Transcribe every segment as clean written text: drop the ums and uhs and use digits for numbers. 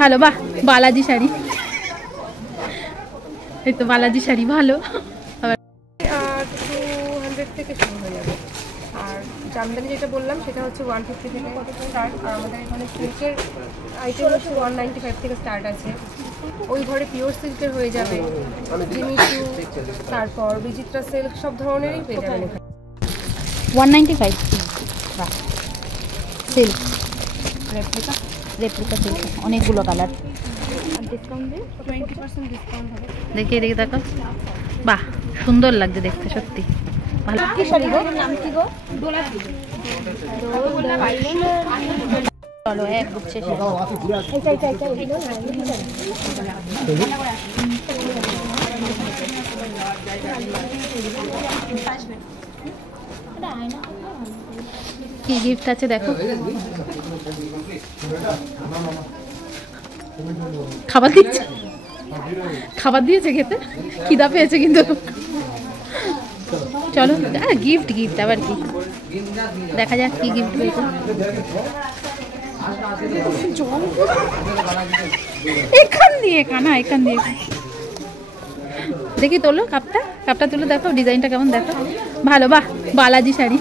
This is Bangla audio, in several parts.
ভালো বাহ বালাজি শাড়ি এই তো বালাজি শাড়ি ভালো 200 থেকে শুরু হয়ে যাবে। আর জামদানি যেটা বললাম সেটা হচ্ছে 150 থেকে স্টার্ট। আর আমাদের এখানে সিল্কের আইটেম হচ্ছে 195 থেকে স্টার্ট আছে। ওই ঘরে পিওর সিল্কের হয়ে যাবে, জিমিচু, তারপর বিচিত্রা সিল্ক, সব ধরনেরই পেয়ে যাবেন এখানে। 195 বাহ সিল্ক রেপ্লিকা সিল্ক অনেকগুলো কালার ডিসকাউন্ট দিয়ে 20% ডিসকাউন্ট হবে। দেখি দেখি দেখো বাহ সুন্দর লাগছে দেখতে সত্যি ভালো। কি শাড়ি গো? নাম কি গো? ডোলা। চলো এক গুচ্ছে কি গিফট আছে দেখো। খাবার দিচ্ছে, খাবার দিয়েছে খেতে, খিদা পেয়েছে কিন্তু। চলো গিফট গিফট আবার কি দেখা যাক কি গিফট পেয়েছে। এখান দিয়ে কানা এখান দিয়ে দেখি তোলো কাপটা তুলে দেখো ডিজাইনটা কেমন দেখো ভালো বাহ বালাজি শাড়ি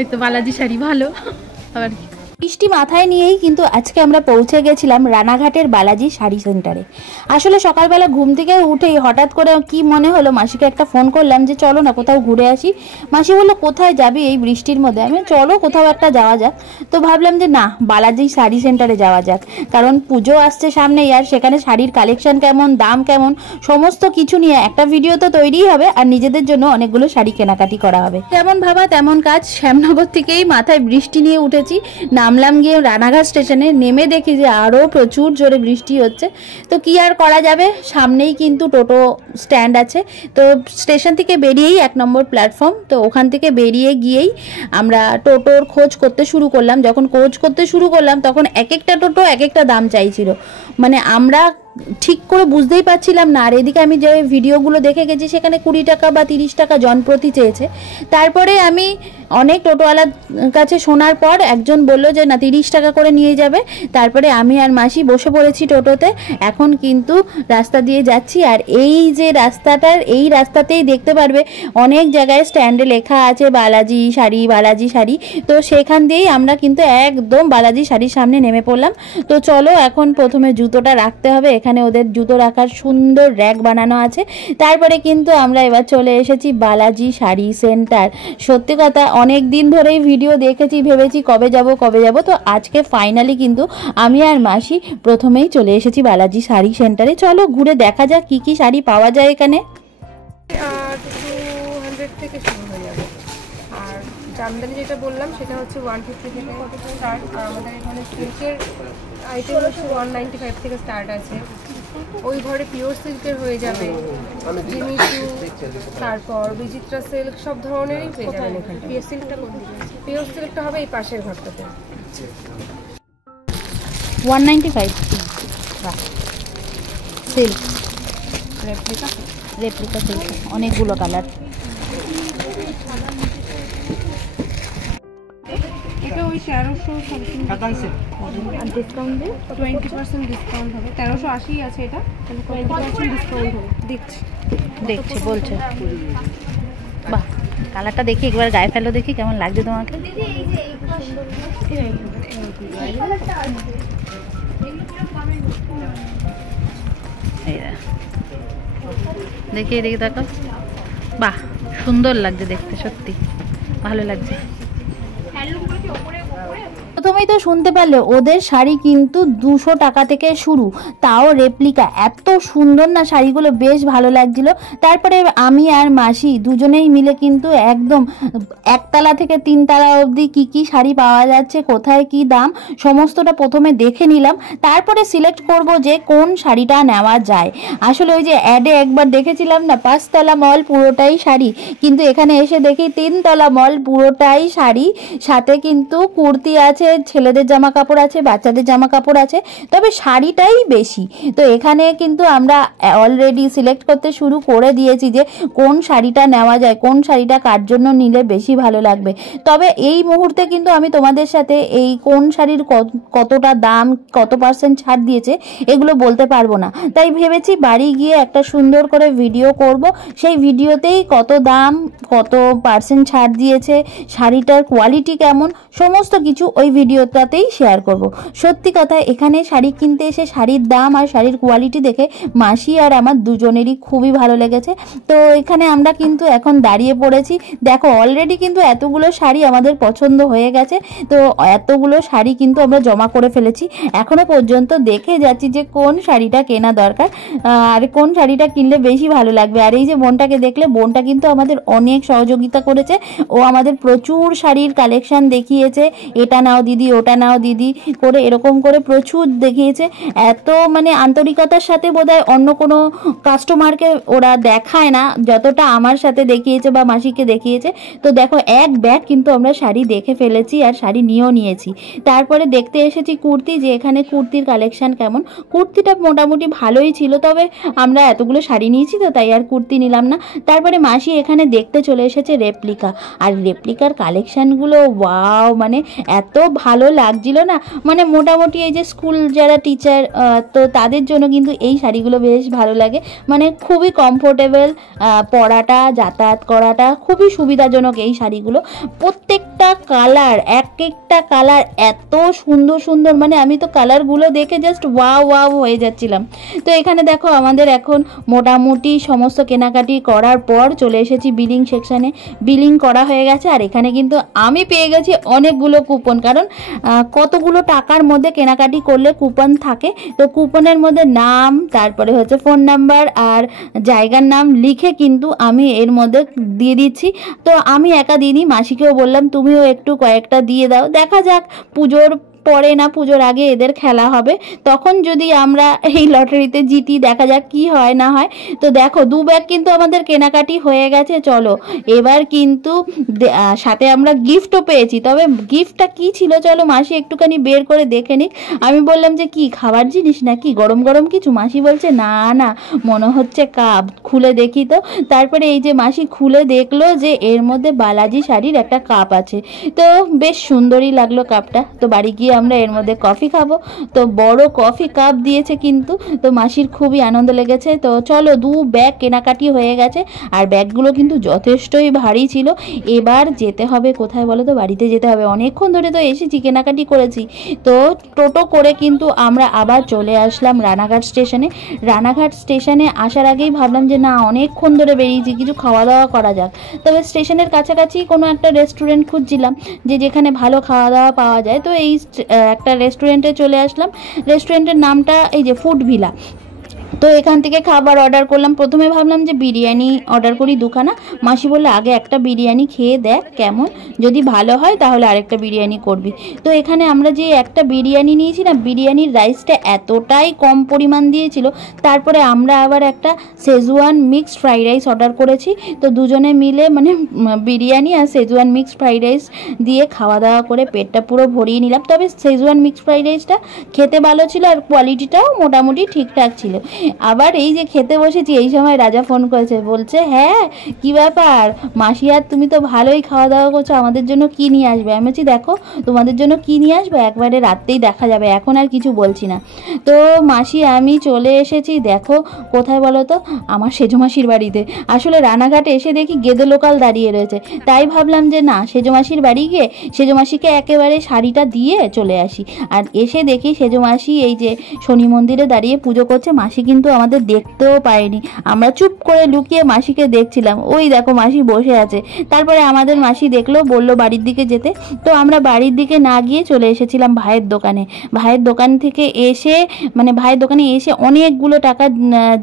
এই তো বালাজি শাড়ি ভালো। আবার বৃষ্টি মাথায় নিয়েই কিন্তু আজকে আমরা পৌঁছে গেছিলাম রানাঘাটের বালাজি শাড়ি সেন্টারে। আসলে সকালবেলা ঘুম থেকে উঠেই হঠাৎ করে কি মনে হলো, মাসিকে একটা ফোন করলাম যে চলো না কোথাও ঘুরে আসি। মাসি বললো কোথায় যাবি এই বৃষ্টির মধ্যে? আমি চলো কোথাও একটা যাওয়া যাক। তো ভাবলাম যে না বালাজি শাড়ি সেন্টারে যাওয়া যাক, কারণ পুজো আসছে সামনেই, আর সেখানে শাড়ির কালেকশন কেমন, দাম কেমন, সমস্ত কিছু নিয়ে একটা ভিডিও তো তৈরিই হবে, আর নিজেদের জন্য অনেকগুলো শাড়ি কেনাকাটি করা হবে। যেমন ভাবা তেমন কাজ। শ্যামনগর থেকেই মাথায় বৃষ্টি নিয়ে উঠেছি, নামলাম গিয়ে রানাঘাট স্টেশনে, নেমে দেখি যে আরও প্রচুর জোরে বৃষ্টি হচ্ছে। তো কি আর করা যাবে, সামনেই কিন্তু টোটো স্ট্যান্ড আছে। তো স্টেশন থেকে বেরিয়েই 1 নম্বর প্ল্যাটফর্ম, তো ওখান থেকে বেরিয়ে গিয়েই আমরা টোটোর খোঁজ করতে শুরু করলাম। যখন খোঁজ করতে শুরু করলাম তখন এক একটা টোটো এক একটা দাম চাইছিল, মানে আমরা ঠিক করে বুঝতেই পারছিলাম না। আর এদিকে আমি যে ভিডিওগুলো দেখে গেছি সেখানে 20 টাকা বা 30 টাকা জনপ্রতি চেয়েছে। তারপরে আমি অনেক টোটোওয়ালার কাছে শোনার পর একজন বললো যে না 30 টাকা করে নিয়ে যাবে। তারপরে আমি আর মাসি বসে পড়েছি টোটোতে। এখন কিন্তু রাস্তা দিয়ে যাচ্ছি, আর এই যে এই রাস্তাতেই দেখতে পারবে অনেক জায়গায় স্ট্যান্ডে লেখা আছে বালাজি শাড়ি বালাজি শাড়ি। তো সেখান দিয়েই আমরা কিন্তু একদম বালাজি শাড়ির সামনে নেমে পড়লাম। তো চলো এখন প্রথমে জুতোটা রাখতে হবে, এখানে ওদের জুতো রাখার সুন্দর র্যাক বানানো আছে। তারপরে কিন্তু আমরা এবার চলে এসেছি বালাজি শাড়ি সেন্টার। সত্যি কথা অনেক দিন ধরেই ভিডিও দেখেছি, ভেবেছি কবে যাব। তো আজকে ফাইনালি কিন্তু আমি আর মাসি প্রথমেই চলে এসেছি বালাজি শাড়ি সেন্টারে। চলো ঘুরে দেখা যাক কি কি শাড়ি পাওয়া যায় এখানে। 200 থেকে শুরু হয়ে যাবে। আর জামদানি যেটা বললাম সেটা হচ্ছে 150 থেকে স্টার্ট। আর আমাদের এখানে সিল্কের আইটেম হচ্ছে 195 থেকে স্টার্ট আছে। ওই ঘরে পিওর সিল্কের হয়ে যাবে, জিমিচু, তারপর বিচিত্রা সিল্ক, সব ধরনেরই পেয়ে যাবেন এখানে। পিওর সিল্কটা হবে এই পাশের ঘরটাতে 195 বাহ সিল্ক রেপ্লিকা সিল্ক অনেকগুলো কালার। এটা ওই 1300 সামথিং আর ডিসকাউন্ট দিয়ে 20% ডিসকাউন্ট হবে। 1380 আছে এটা, তাহলে 20% ডিসকাউন্ট হবে। দেখছি বলছে বাহ কালারটা দেখি একবার গায়ে ফেলো দেখি কেমন লাগছে তোমাকে। দেখি দেখি দেখো বাহ সুন্দর লাগছে দেখতে সত্যি ভালো লাগছে। প্রথমেই তো শুনতে পারলে ওদের শাড়ি কিন্তু 200 টাকা থেকে শুরু, তাও রেপ্লিকা। এত সুন্দর না শাড়িগুলো, বেশ ভালো লাগছিল। তারপরে আমি আর মাসি দুজনেই মিলে কিন্তু একদম একতলা থেকে 3 তলা অবধি কি কি শাড়ি পাওয়া যাচ্ছে, কোথায় কি দাম, সমস্তটা প্রথমে দেখে নিলাম। তারপরে সিলেক্ট করব যে কোন শাড়িটা নেওয়া যায়। আসলে ওই যে অ্যাডে একবার দেখেছিলাম না 5 তলা মল পুরোটাই শাড়ি, কিন্তু এখানে এসে দেখি 3 তলা মল পুরোটাই শাড়ি, সাথে কিন্তু কুর্তি আছে, ছেলেদের জামা কাপড় আছে, বাচ্চাদের জামা কাপড় আছে, তবে শাড়িটাই বেশি। তো এখানে কিন্তু আমরা অলরেডি সিলেক্ট করতে শুরু করে দিয়েছি যে কোন শাড়িটা নেওয়া যায়, কোন শাড়িটা কার জন্য নিলে বেশি ভালো লাগবে। তবে এই মুহূর্তে কিন্তু আমি তোমাদের সাথে এই কোন শাড়ির কতটা দাম, কত % ছাড় দিয়েছে এগুলো বলতে পারবো না। তাই ভেবেছি বাড়ি গিয়ে একটা সুন্দর করে ভিডিও করব, সেই ভিডিওতেই কত দাম, কত % ছাড় দিয়েছে, শাড়িটার কোয়ালিটি কেমন, সমস্ত কিছু ওই ভিডিওটাতেই শেয়ার করব। সত্যি কথা, এখানে শাড়ি কিনতে এসে শাড়ির দাম আর শাড়ির কোয়ালিটি দেখে মাসি আর আমার দুজনেরই খুবই ভালো লেগেছে। তো এখানে আমরা কিন্তু এখন দাঁড়িয়ে পড়েছি। দেখো অলরেডি কিন্তু এতগুলো শাড়ি আমাদের পছন্দ হয়ে গেছে। তো এতগুলো শাড়ি কিন্তু আমরা জমা করে ফেলেছি। এখনো পর্যন্ত দেখে যাচ্ছি যে কোন শাড়িটা কেনা দরকার আর কোন শাড়িটা কিনলে বেশি ভালো লাগবে। আর এই যে বোনটাকে দেখলে, বোনটা কিন্তু আমাদের অনেক সহযোগিতা করেছে। ও আমাদের প্রচুর শাড়ির কালেকশন দেখিয়েছে, এটা নাও দিদি, ওটা নাও দিদি করে এরকম করে প্রচুর দেখিয়েছে। এত মানে আন্তরিকতার সাথে বোধহয় অন্য কোনো কাস্টমারকে ওরা দেখায় না যতটা আমার সাথে দেখিয়েছে বা মাসিকে দেখিয়েছে। তো দেখো এক ব্যাগ কিন্তু আমরা শাড়ি দেখে ফেলেছি আর শাড়ি নিয়েও নিয়েছি। তারপরে দেখতে এসেছি কুর্তি, যে এখানে কুর্তির কালেকশন কেমন। কুর্তিটা মোটামুটি ভালোই ছিল, তবে আমরা এতগুলো শাড়ি নিয়েছি তো তাই আর কুর্তি নিলাম না। তারপরে মাসি এখানে দেখতে চলে এসেছে রেপ্লিকা, আর রেপ্লিকার কালেকশানগুলো ওয়াও, মানে এত ভালো লাগছিল না। মানে মোটামুটি এই যে স্কুল যারা টিচার, তো তাদের জন্য কিন্তু এই শাড়িগুলো বেশ ভালো লাগে। মানে খুবই কমফোর্টেবল, পরাটা যাতায়াত করাটা খুবই সুবিধাজনক এই শাড়িগুলো। প্রত্যেকটা কালার, এক একটা কালার এত সুন্দর সুন্দর, মানে আমি তো কালারগুলো দেখে জাস্ট ওয়াও ওয়াও হয়ে যাচ্ছিলাম। তো এখানে দেখো আমাদের এখন মোটামুটি সমস্ত কেনাকাটি করার পর চলে এসেছি বিলিং সেকশানে। বিলিং করা হয়ে গেছে আর এখানে কিন্তু আমি পেয়ে গেছি অনেকগুলো কুপন, কারণ কতগুলো টাকার মধ্যে কেনাকাটি করলে কুপন থাকে। তো কুপনের মধ্যে নাম, তারপরে হচ্ছে ফোন নাম্বার আর জায়গার নাম লিখে কিন্তু আমি এর মধ্যে দিয়ে দিচ্ছি। তো আমি একা দিইনি, মাসিকেও বললাম তুমিও একটু কয়েকটা দিয়ে দাও। দেখা যাক পুজোর পরে না পুজোর আগে এদের খেলা হবে, তখন যদি আমরা এই লটারিতে জিতি দেখা যাক কি হয় না হয়। তো দেখো 2 ব্যাগ কিন্তু আমাদের কেনাকাটি হয়ে গেছে। চলো এবার কিন্তু সাথে আমরা গিফটও পেয়েছি। তবে গিফটটা কি ছিল চলো মাসি একটুখানি বের করে দেখে নিক। আমি বললাম যে কি খাবার জিনিস নাকি, গরম গরম কিছু? মাসি বলছে না না, মনে হচ্ছে কাপ, খুলে দেখি তো। তারপরে এই যে মাসি খুলে দেখলো যে এর মধ্যে বালাজি শাড়ির একটা কাপ আছে। তো বেশ সুন্দরই লাগলো কাপটা। তো বাড়ি গিয়ে আমরা এর মধ্যে কফি খাবো। তো বড় কফি কাপ দিয়েছে কিন্তু, তো মাসির খুবই আনন্দ লেগেছে। তো চলো 2 ব্যাগ কেনাকাটি হয়ে গেছে আর ব্যাগগুলো কিন্তু যথেষ্টই ভারী ছিল। এবার যেতে হবে কোথায় বলো তো? বাড়িতে যেতে হবে। অনেকক্ষণ ধরে তো এসেছি, কেনাকাটি করেছি। তো টোটো করে কিন্তু আমরা আবার চলে আসলাম রানাঘাট স্টেশনে। রানাঘাট স্টেশনে আসার আগেই ভাবলাম যে না, অনেকক্ষণ ধরে বেরিয়েছি, কিছু খাওয়া দাওয়া করা যাক। তবে স্টেশনের কাছাকাছি কোনো একটা রেস্টুরেন্ট খুঁজছিলাম যে যেখানে ভালো খাওয়া দাওয়া পাওয়া যায়। তো এই একটা রেস্টুরেন্টে চলে আসলাম। রেস্টুরেন্টের নামটা এই যে ফুড ভিলা। তো এখান থেকে খাবার অর্ডার করলাম। প্রথমে ভাবলাম যে বিরিয়ানি অর্ডার করি 2খানা। মাসি বললে আগে একটা বিরিয়ানি খেয়ে দেখ কেমন, যদি ভালো হয় তাহলে আরেকটা বিরিয়ানি করবি। তো এখানে আমরা যে একটা বিরিয়ানি নিয়েছি না, বিরিয়ানির রাইসটা এতটাই কম পরিমাণ দিয়েছিল। তারপরে আমরা আবার একটা schezwan mixed fried rice order করেছি। তো দুজনে মিলে মানে বিরিয়ানি আর শেজওয়ান মিক্সড ফ্রাইড রাইস দিয়ে খাওয়া দাওয়া করে পেটটা পুরো ভরিয়ে নিলাম। তবে শেজওয়ান মিক্সড ফ্রাইড রাইসটা খেতে ভালো ছিল আর কোয়ালিটিটাও মোটামুটি ঠিকঠাক ছিল। আবার এই যে খেতে বসেছি, এই সময় রাজা ফোন করেছে, বলছে হ্যাঁ কি ব্যাপার মাসি, আর তুমি তো ভালোই খাওয়া দাওয়া করছো, আমাদের জন্য কি নিয়ে আসবে? আমি বলছি দেখো তোমাদের জন্য কি নিয়ে আসবো একবারে রাত্রেই দেখা যাবে, এখন আর কিছু বলছি না। তো মাসি আমি চলে এসেছি, দেখো কোথায় বলো তো? আমার সেজো মাসির বাড়িতে। আসলে রানাঘাটে এসে দেখি গেদে লোকাল দাঁড়িয়ে রয়েছে, তাই ভাবলাম যে না, সেজো মাসির বাড়ি গিয়ে সেজো মাসিকে একেবারে শাড়িটা দিয়ে চলে আসি। আর এসে দেখি সেজো মাসি এই যে শনি মন্দিরে দাঁড়িয়ে পুজো করছে। মাসি কিন্তু আমাদের দেখতেও পায়নি, আমরা চুপ করে লুকিয়ে মাসিকে দেখছিলাম। ওই দেখো মাসি বসে আছে। তারপরে আমাদের মাসি দেখলো, বললো বাড়ির দিকে যেতে। তো আমরা বাড়ির দিকে না গিয়ে চলে এসেছিলাম ভাইয়ের দোকানে। ভাইয়ের দোকান থেকে এসে মানে ভাইয়ের দোকানে এসে অনেকগুলো টাকার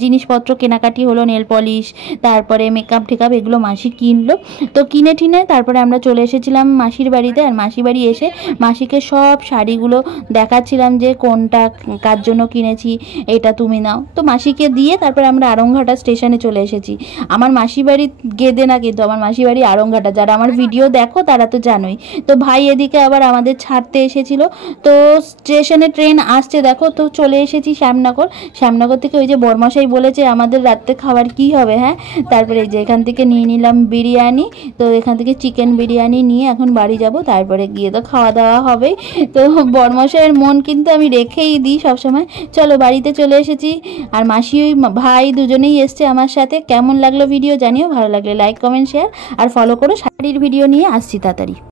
জিনিসপত্র কেনাকাটি হলো, নেল পলিশ, তারপরে মেকআপ টেকআপ, এগুলো মাসি কিনলো। তো কিনে ঠিনে তারপরে আমরা চলে এসেছিলাম মাসির বাড়িতে। আর মাসির বাড়ি এসে মাসিকে সব শাড়িগুলো দেখাচ্ছিলাম যে কোনটা কার জন্য কিনেছি, এটা তুমি নাও। তো মাসিকে দিয়ে তারপরে আমরা আরংঘাটা স্টেশনে চলে এসেছি। আমার মাসি বাড়ি গেদে না, কিন্তু আমার মাসি বাড়ি আরংঘাটা। যারা আমার ভিডিও দেখো তারা তো জানোই। তো ভাই এদিকে আবার আমাদের ছাড়তে এসেছিল। তো স্টেশনে ট্রেন আসছে দেখো, তো চলে এসেছি শ্যামনগর। শ্যামনগর থেকে ওই যে বরমশাই বলেছে আমাদের রাত্রে খাবার কি হবে, হ্যাঁ, তারপরে এই যে এখান থেকে নিয়ে নিলাম বিরিয়ানি। তো এখান থেকে চিকেন বিরিয়ানি নিয়ে এখন বাড়ি যাব, তারপরে গিয়ে তো খাওয়া দাওয়া হবে। তো বরমশাইয়ের মন কিন্তু আমি রেখেই দিই সবসময়। চলো বাড়িতে চলে এসেছি, আর মাসি ভাই দুজনেই এসছে আমার সাথে। কেমন লাগলো ভিডিও জানিও, ভালো লাগলে লাইক কমেন্ট শেয়ার আর ফলো করো। শাড়ির ভিডিও নিয়ে আসছি তাড়াতাড়ি।